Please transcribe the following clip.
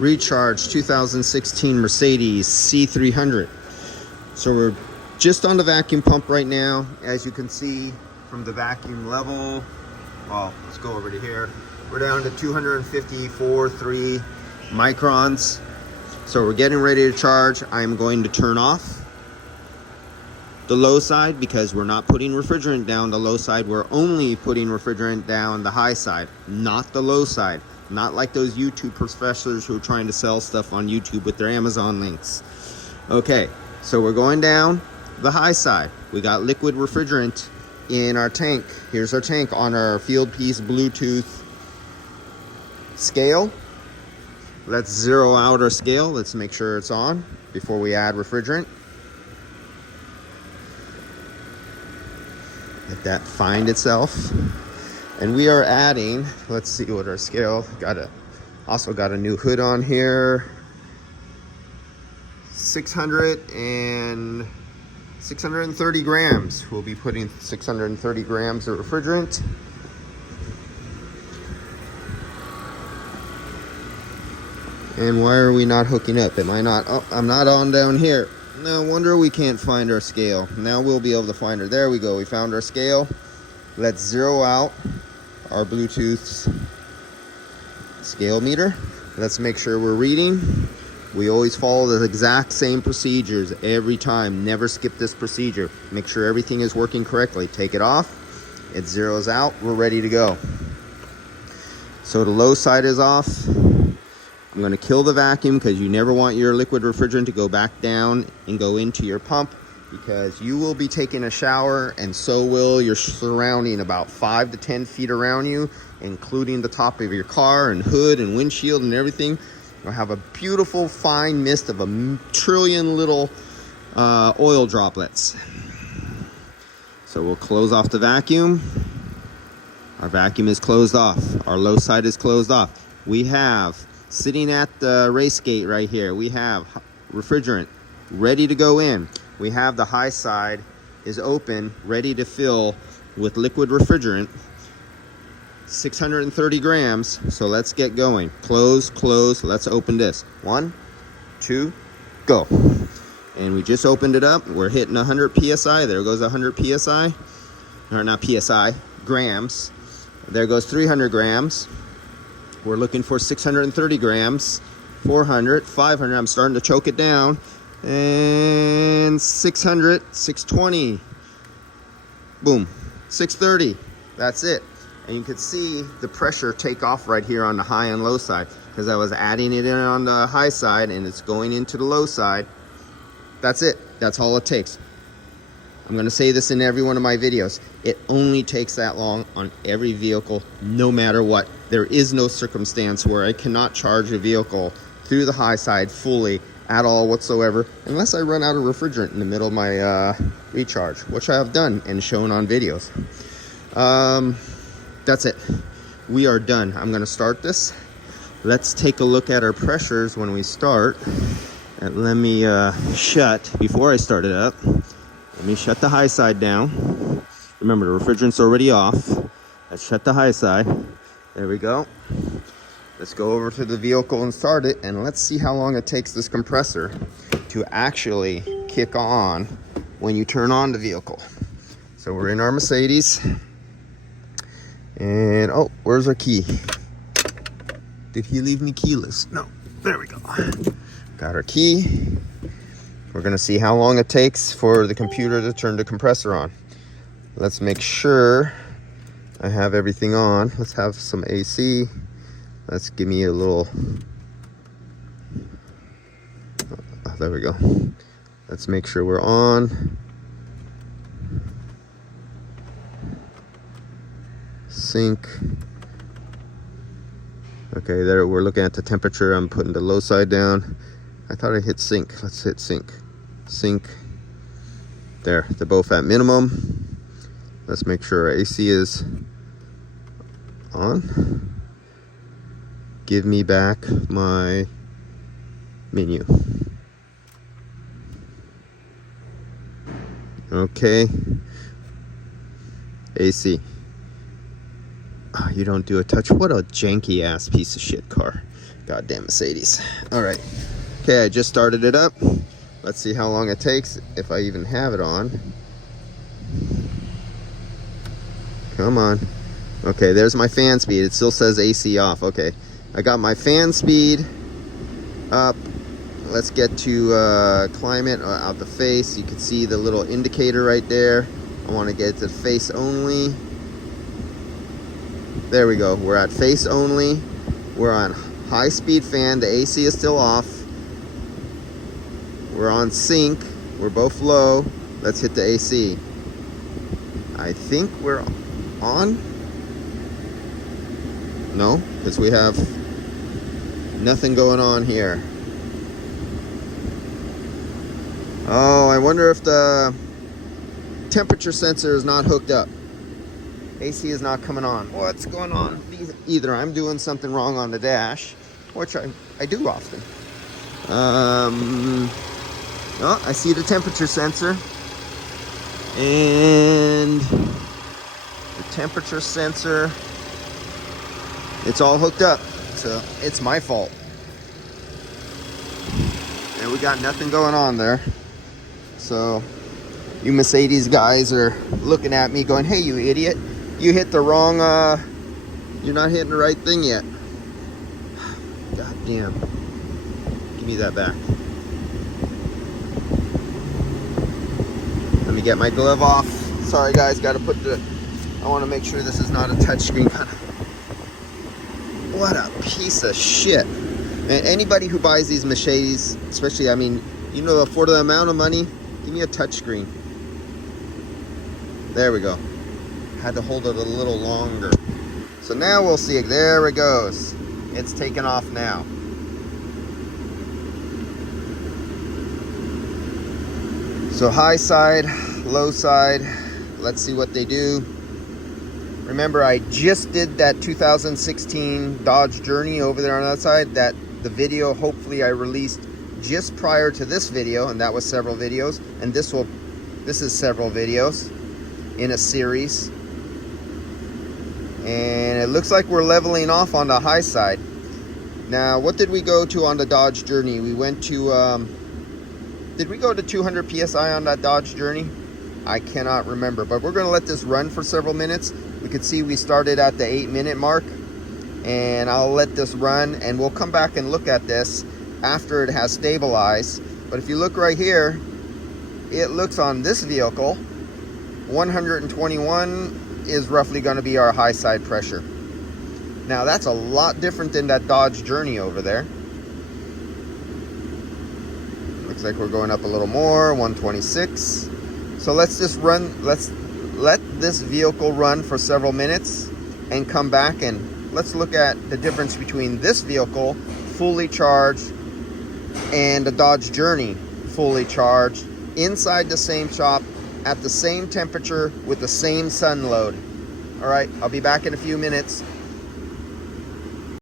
Recharge 2016 Mercedes C300. So we're just on the vacuum pump right now. As you can see from the vacuum level, well, let's go over to here. We're down to 254.3 microns. So we're getting ready to charge. I'm going to turn off the low side because we're not putting refrigerant down the low side. We're only putting refrigerant down the high side, not the low side. Not like those YouTube professors who are trying to sell stuff on YouTube with their Amazon links. Okay, so we're going down the high side. We got liquid refrigerant in our tank. Here's our tank on our field piece Bluetooth scale. Let's zero out our scale. Let's make sure it's on before we add refrigerant. Let that find itself. And we are adding, let's see what our scale, also got a new hood on here. 630 grams. We'll be putting 630 grams of refrigerant. And why are we not hooking up? Am I not? Oh, I'm not on down here. No wonder we can't find our scale. Now we'll be able to find her. There we go. We found our scale. Let's zero out our Bluetooth scale meter. Let's make sure we're reading. We always follow the exact same procedures every time. Never skip this procedure. Make sure everything is working correctly. Take it off. It zeroes out. We're ready to go. So the low side is off. I'm going to kill the vacuum because you never want your liquid refrigerant to go back down and go into your pump, because you will be taking a shower and so will your surrounding about 5 to 10 feet around you, including the top of your car and hood and windshield and everything. You'll have a beautiful fine mist of a trillion little oil droplets. So we'll close off the vacuum. Our vacuum is closed off. Our low side is closed off. We have, sitting at the race gate right here, we have refrigerant ready to go in. We have the high side is open, ready to fill with liquid refrigerant, 630 grams. So let's get going. Close. Let's open this. 1, 2, go. And we just opened it up. We're hitting 100 psi. There goes 100 psi. Or not psi, grams. There goes 300 grams. We're looking for 630 grams, 400, 500. I'm starting to choke it down. And 600, 620. Boom. 630. That's it. And you can see the pressure take off right here on the high and low side, because I was adding it in on the high side and it's going into the low side. That's it. That's all it takes. I'm going to say this in every one of my videos. It only takes that long on every vehicle, no matter what. There is no circumstance where I cannot charge a vehicle through the high side fully at all whatsoever, unless I run out of refrigerant in the middle of my recharge, which I have done and shown on videos. That's it. We are done. I'm going to start this. Let's take a look at our pressures when we start. And let me shut, before I start it up, let me shut the high side down. Remember, the refrigerant's already off. Let's shut the high side. There we go. Let's go over to the vehicle and start it, and let's see how long it takes this compressor to actually kick on when you turn on the vehicle. So we're in our Mercedes. And, oh, where's our key? Did he leave me keyless? No. There we go. Got our key. We're going to see how long it takes for the computer to turn the compressor on. Let's make sure I have everything on. Let's have some AC. Let's give me a little... Oh, there we go. Let's make sure we're on. Sync. Okay, there we're looking at the temperature. I'm putting the low side down. I thought I hit sync. Let's hit sync. Sync. There, they're both at minimum. Let's make sure our AC is on. Give me back my menu. Okay. AC. Oh, you don't do a touch. What a janky ass piece of shit car. Goddamn Mercedes. All right. Okay, I just started it up. Let's see how long it takes, if I even have it on. Come on. Okay, there's my fan speed. It still says AC off. Okay, I got my fan speed up. Let's get to climate out the face. You can see the little indicator right there. I want to get to face only. There we go. We're at face only. We're on high speed fan. The AC is still off. We're on sync. We're both low. Let's hit the AC. I think we're on. No, because we have nothing going on here. Oh, I wonder if the temperature sensor is not hooked up. AC is not coming on. What's going on? Either I'm doing something wrong on the dash, which I do often. Oh, I see the temperature sensor. And the temperature sensor, it's all hooked up. So it's my fault. And we got nothing going on there. So you Mercedes guys are looking at me going, hey, you idiot. You hit the wrong, you're not hitting the right thing yet. God damn. Give me that back. Let me get my glove off. Sorry guys, gotta put I wanna make sure this is not a touchscreen. What a piece of shit. And anybody who buys these Mercedes, especially, I mean, you know, for the amount of money, give me a touchscreen. There we go. Had to hold it a little longer. So now we'll see. There it goes. It's taken off now. So high side, low side. Let's see what they do. Remember, I just did that 2016 Dodge Journey over there on that side. That the video, hopefully I released just prior to this video, and that was several videos. And this is several videos in a series. And it looks like we're leveling off on the high side. Now, what did we go to on the Dodge Journey? We went to, did we go to 200 PSI on that Dodge Journey? I cannot remember, but we're gonna let this run for several minutes. We could see we started at the 8-minute mark, and I'll let this run, and we'll come back and look at this after it has stabilized. But if you look right here, it looks on this vehicle, 121 is roughly going to be our high side pressure. Now that's a lot different than that Dodge Journey over there. Looks like we're going up a little more, 126. So let's just run, let's let this vehicle run for several minutes and come back, and let's look at the difference between this vehicle fully charged and the Dodge Journey fully charged inside the same shop at the same temperature with the same sun load. All right, I'll be back in a few minutes.